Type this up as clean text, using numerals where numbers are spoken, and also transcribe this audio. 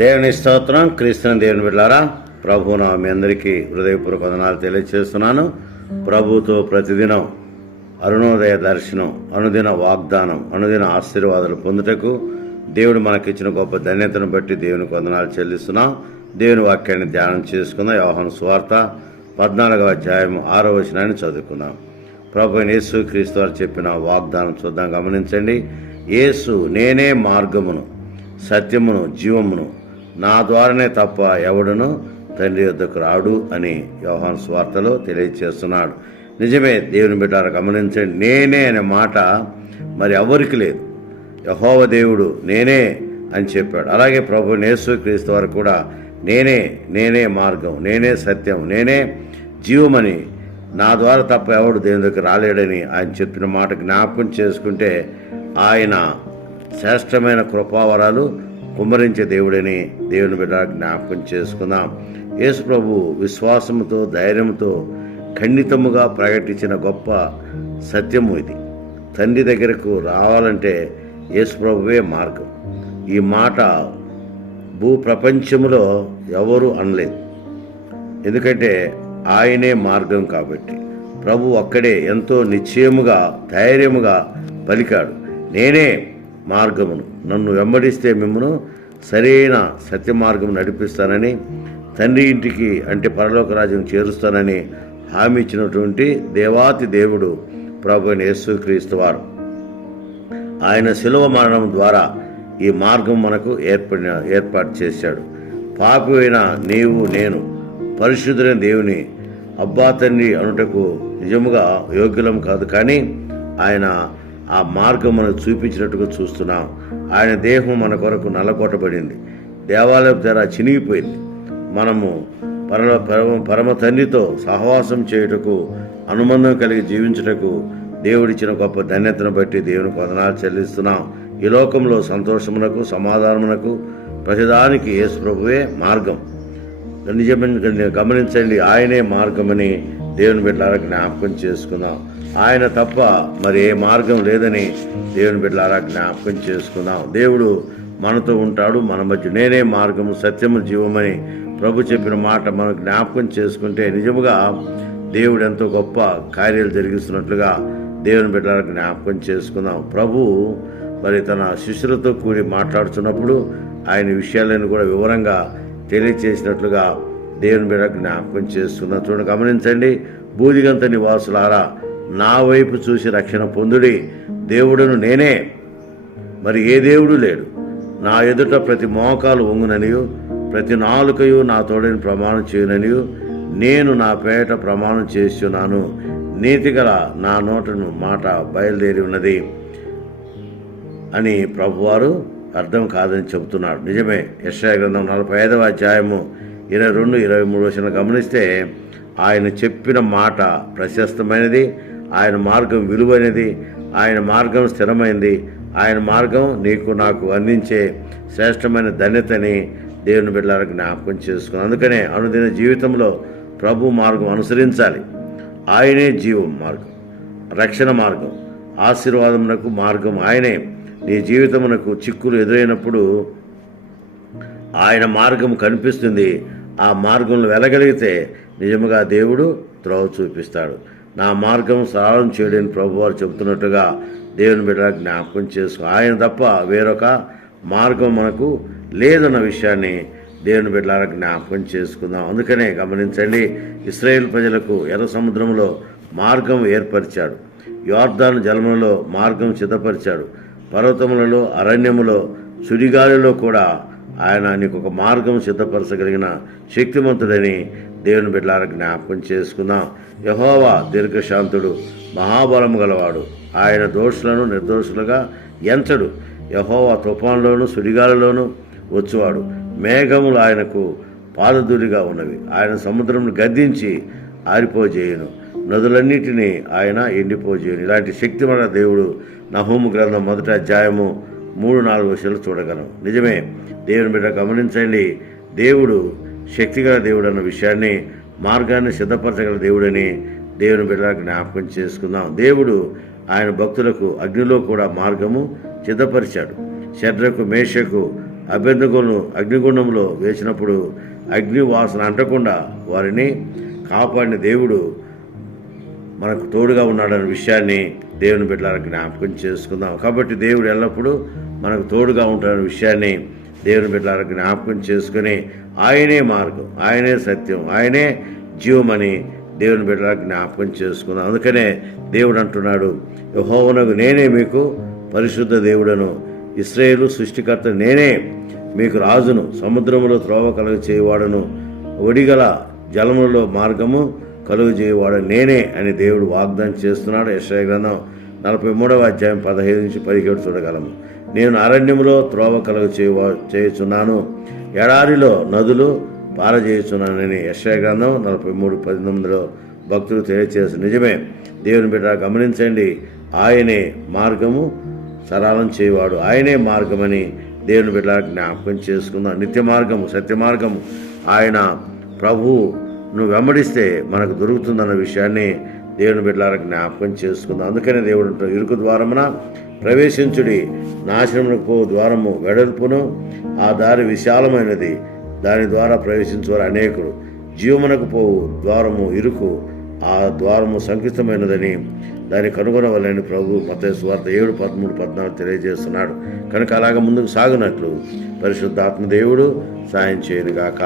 దేవుని స్తోత్రం. క్రీస్తుని దేవుని బిడ్డలారా, ప్రభువున మీ అందరికీ హృదయపూర్వక వందనాలు తెలియజేస్తున్నాను. ప్రభుతో ప్రతిదినం అరుణోదయ దర్శనం, అనుదిన వాగ్దానం, అనుదిన ఆశీర్వాదాలు పొందుటకు దేవుడు మనకిచ్చిన గొప్ప ధన్యతను బట్టి దేవునికి వందనాలు చెల్లిస్తున్నాం. దేవుని వాక్యాన్ని ధ్యానం చేసుకుందాం. యోహాను సువార్త 14వ అధ్యాయం 6వ వచనాన్ని చదువుకుందాం. ప్రభు యేసు క్రీస్తు వారు చెప్పిన వాగ్దానం చూద్దాం, గమనించండి. యేసు, నేనే మార్గమును, సత్యమును, జీవమును, నా ద్వారానే తప్ప ఎవడును తండ్రి యొద్దకు రాడు అని యోహాను సువార్తలో తెలియజేస్తున్నాడు. నిజమే దేవుని బిడ్డలారా, గమనించండి. నేనే అనే మాట మరి ఎవరికి లేదు. యెహోవా దేవుడు నేనే అని చెప్పాడు. అలాగే ప్రభు యేసు క్రీస్తు వారు కూడా నేనే మార్గం, నేనే సత్యం, నేనే జీవమని, నా ద్వారా తప్ప ఎవడు దేవుని దగ్గర రాలేడని ఆయన చెప్పిన మాట జ్ఞాపకం చేసుకుంటే ఆయన శ్రేష్టమైన కృపావరాలు కుమ్మరించే దేవుడని దేవుని బిడ్డ జ్ఞాపకం చేసుకుందాం. యేసు ప్రభు విశ్వాసముతో, ధైర్యంతో ఖండితముగా ప్రకటించిన గొప్ప సత్యము ఇది. తండ్రి దగ్గరకు రావాలంటే యేసు ప్రభువే మార్గం. ఈ మాట భూప్రపంచంలో ఎవరు అనలేదు, ఎందుకంటే ఆయనే మార్గం కాబట్టి. ప్రభు అక్కడే ఎంతో నిశ్చయముగా, ధైర్యముగా పలికాడు, నేనే మార్గమును, నన్ను వెంబడిస్తే మిమ్మను సరైన సత్య మార్గం నడిపిస్తానని, తండ్రి ఇంటికి అంటే పరలోక రాజ్యం చేరుస్తానని హామీ ఇచ్చినటువంటి దేవాతి దేవుడు ప్రభు యేసు క్రీస్తు వారు. ఆయన శిలువ మరణం ద్వారా ఈ మార్గం మనకు ఏర్పాటు చేశాడు. పాపి అయిన నీవు, నేను పరిశుద్ధులైన దేవుని అబ్బా తండ్రి అనుటకు నిజముగా యోగ్యులం కాదు, కానీ ఆయన ఆ మార్గం మనకు చూపించినట్టుగా చూస్తున్నాం. ఆయన దేహం మన కొరకు నల్లకొట్టబడింది, దేవాలయం ధర చినిగిపోయింది. మనము పరమ తండ్రితో సహవాసం చేయుటకు, అనుబంధం కలిగి జీవించుటకు దేవుడిచ్చిన గొప్ప ధన్యతను బట్టి దేవునికి వందనాలు చెల్లిస్తున్నాం. ఈ లోకంలో సంతోషమునకు, సమాధానమునకు, ప్రతిదానికి యేసు ప్రభువే మార్గం. నిజమైన గమనించండి, ఆయనే మార్గమని దేవుని బిడ్డలారా జ్ఞాపకం చేసుకుందాం. ఆయన తప్ప మరి ఏ మార్గం లేదని దేవుని బిడ్డలారా జ్ఞాపకం చేసుకుందాం. దేవుడు మనతో ఉంటాడు, మన మధ్య. నేనే మార్గము, సత్యము, జీవమని ప్రభు చెప్పిన మాట మనం జ్ఞాపకం చేసుకుంటే నిజముగా దేవుడు ఎంతో గొప్ప కార్యాలు జరిగిస్తున్నట్లుగా దేవుని బిడ్డలారా జ్ఞాపకం చేసుకుందాం. ప్రభు మరి తన శిష్యులతో కూడి మాట్లాడుతున్నప్పుడు ఆయన విషయాలను కూడా వివరంగా తెలియచేసినట్లుగా దేవుని బిడ్డ జ్ఞాపకం చేస్తున్నాం. చూడండి, గమనించండి. బూదిగంత నివాసులారా, నా వైపు చూసి రక్షణ పొందుడి. దేవుడును నేనే, మరి ఏ దేవుడు లేడు. నా ఎదుట ప్రతి మోకాలు వంగుననియు, ప్రతి నాలుకయు నా తోడని ప్రమాణం చేయుననియు నేను నా పేట ప్రమాణం చేస్తున్నాను. నీతిగల నా నోటను మాట బయలుదేరి ఉన్నది అని ప్రభువారు అర్థం కాదని చెబుతున్నాడు. నిజమే. యెషయా గ్రంథం 45వ అధ్యాయము 22, 23 వచనం గమనిస్తే ఆయన చెప్పిన మాట ప్రశస్తమైనది, ఆయన మార్గం విలువైనది, ఆయన మార్గం స్థిరమైనది, ఆయన మార్గం నీకు నాకు అందించే శ్రేష్టమైన ధన్యతని దేవుని బిడ్డలారా జ్ఞాపకం చేసుకుని, అందుకనే అనుదిన జీవితంలో ప్రభు మార్గం అనుసరించాలి. ఆయనే జీవం మార్గం, రక్షణ మార్గం, ఆశీర్వాదమునకు మార్గం ఆయనే. నీ జీవితమునకు చిక్కులు ఎదురైనప్పుడు ఆయన మార్గం కనిపిస్తుంది. ఆ మార్గంలో వెళ్ళగలిగితే నిజముగా దేవుడు త్రోవ చూపిస్తాడు. నా మార్గం సరళం చేయడని ప్రభువారు చెబుతున్నట్టుగా దేవుని బిడ్డ జ్ఞాపకం చేసుకో. ఆయన తప్ప వేరొక మార్గం మనకు లేదన్న విషయాన్ని దేవుని బిడ్డలారా జ్ఞాపకం చేసుకుందాం. అందుకనే గమనించండి, ఇశ్రాయేలు ప్రజలకు ఎర్ర సముద్రంలో మార్గం ఏర్పరిచాడు, యోర్దాను జలములలో మార్గం సిద్ధపరిచాడు, పర్వతములలో, అరణ్యములో, సుడిగాలిలో కూడా ఆయన నీకు ఒక మార్గం సిద్ధపరచగలిగిన శక్తిమంతుడని దేవుని బిడ్డలారా జ్ఞాపకం చేసుకుందాం. యెహోవా దీర్ఘశాంతుడు, మహాబలము గలవాడు. ఆయన దోషులను నిర్దోషులుగా ఎంచడు. యెహోవా తుఫాన్లోను, సుడిగాలిలోను వచ్చువాడు. మేఘములు ఆయనకు పాదధూళిగా ఉన్నవి. ఆయన సముద్రమును గద్దించి ఆరిపోజేయును, నదులన్నిటినీ ఆయన ఎండిపోజేయును. ఇలాంటి శక్తిమైన దేవుడు నహూము గ్రంథం 1వ అధ్యాయము 3-4 వచనాలు చూడగలం. నిజమే. దేవుని బిడ్డ గమనించండి, దేవుడు శక్తిగల దేవుడు అన్న విషయాన్ని, మార్గాన్ని సిద్ధపరచగల దేవుడని దేవుని బిడ్డ జ్ఞాపకం చేసుకుందాం. దేవుడు ఆయన భక్తులకు అగ్నిలో కూడా మార్గము సిద్ధపరిచాడు. షడ్రకు, మేషకు అభ్యర్థకులను అగ్నిగుండంలో వేసినప్పుడు అగ్ని వాసన అంటకుండా వారిని కాపాడిన దేవుడు మనకు తోడుగా ఉన్నాడనే విషయాన్ని దేవుని బిడ్డలకు జ్ఞాపకం చేసుకుందాం. కాబట్టి దేవుడు ఎల్లప్పుడూ మనకు తోడుగా ఉంటాడనే విషయాన్ని దేవుని బిడ్డలకు జ్ఞాపకం చేసుకుని ఆయనే మార్గం, ఆయనే సత్యం, ఆయనే జీవమని దేవుని బిడ్డలకు జ్ఞాపకం చేసుకుందాం. అందుకనే దేవుడు అంటున్నాడు, యెహోవానగు నేనే మీకు పరిశుద్ధ దేవుడను, ఇశ్రాయేలు సృష్టికర్త నేనే మీకు రాజును, సముద్రములో త్రోవ కలుగ చేయవాడను, ఒడిగల జలములలో మార్గము కలుగు చేయవాడు నేనే అని దేవుడు వాగ్దానం చేస్తున్నాడు. యెషయా గ్రంథం 43వ అధ్యాయం 15 నుంచి 17 చూడగలము. నేను అరణ్యములో త్రోవ కలుగు చేయుచున్నాను, ఎడారిలో నదులు పారజేయుచున్నానని యెషయా గ్రంథం 43:19లో భక్తులు తెలియచేసి నిజమే. దేవుని బిడ్డ గమనించండి, ఆయనే మార్గము సరళం చేయవాడు, ఆయనే మార్గమని దేవుని బిడ్డ జ్ఞాపకం చేసుకుందాం. నిత్య మార్గము, సత్య మార్గము ఆయన ప్రభువును వెంబడిస్తే మనకు దొరుకుతుందన్న విషయాన్ని దేవుని బిడ్డలకు జ్ఞాపకం చేసుకుందాం. అందుకనే దేవుడు అంటాడు, ఇరుకు ద్వారమున ప్రవేశించుడి, నాశనమునకు పో ద్వారము వెడల్పును, ఆ దారి విశాలమైనది, దాని ద్వారా ప్రవేశించువారు అనేకులు. జీవమునకు పోవు ద్వారము ఇరుకు, ఆ ద్వారము సంకుచితమైనదని దాన్ని కనుగొనవలని ప్రభు మత్తయి సువార్త 7:13-14 తెలియజేస్తున్నాడు. కనుక అలాగ ముందుకు సాగునట్లు పరిశుద్ధాత్మ దేవుడు సాయం చేయనుగాక.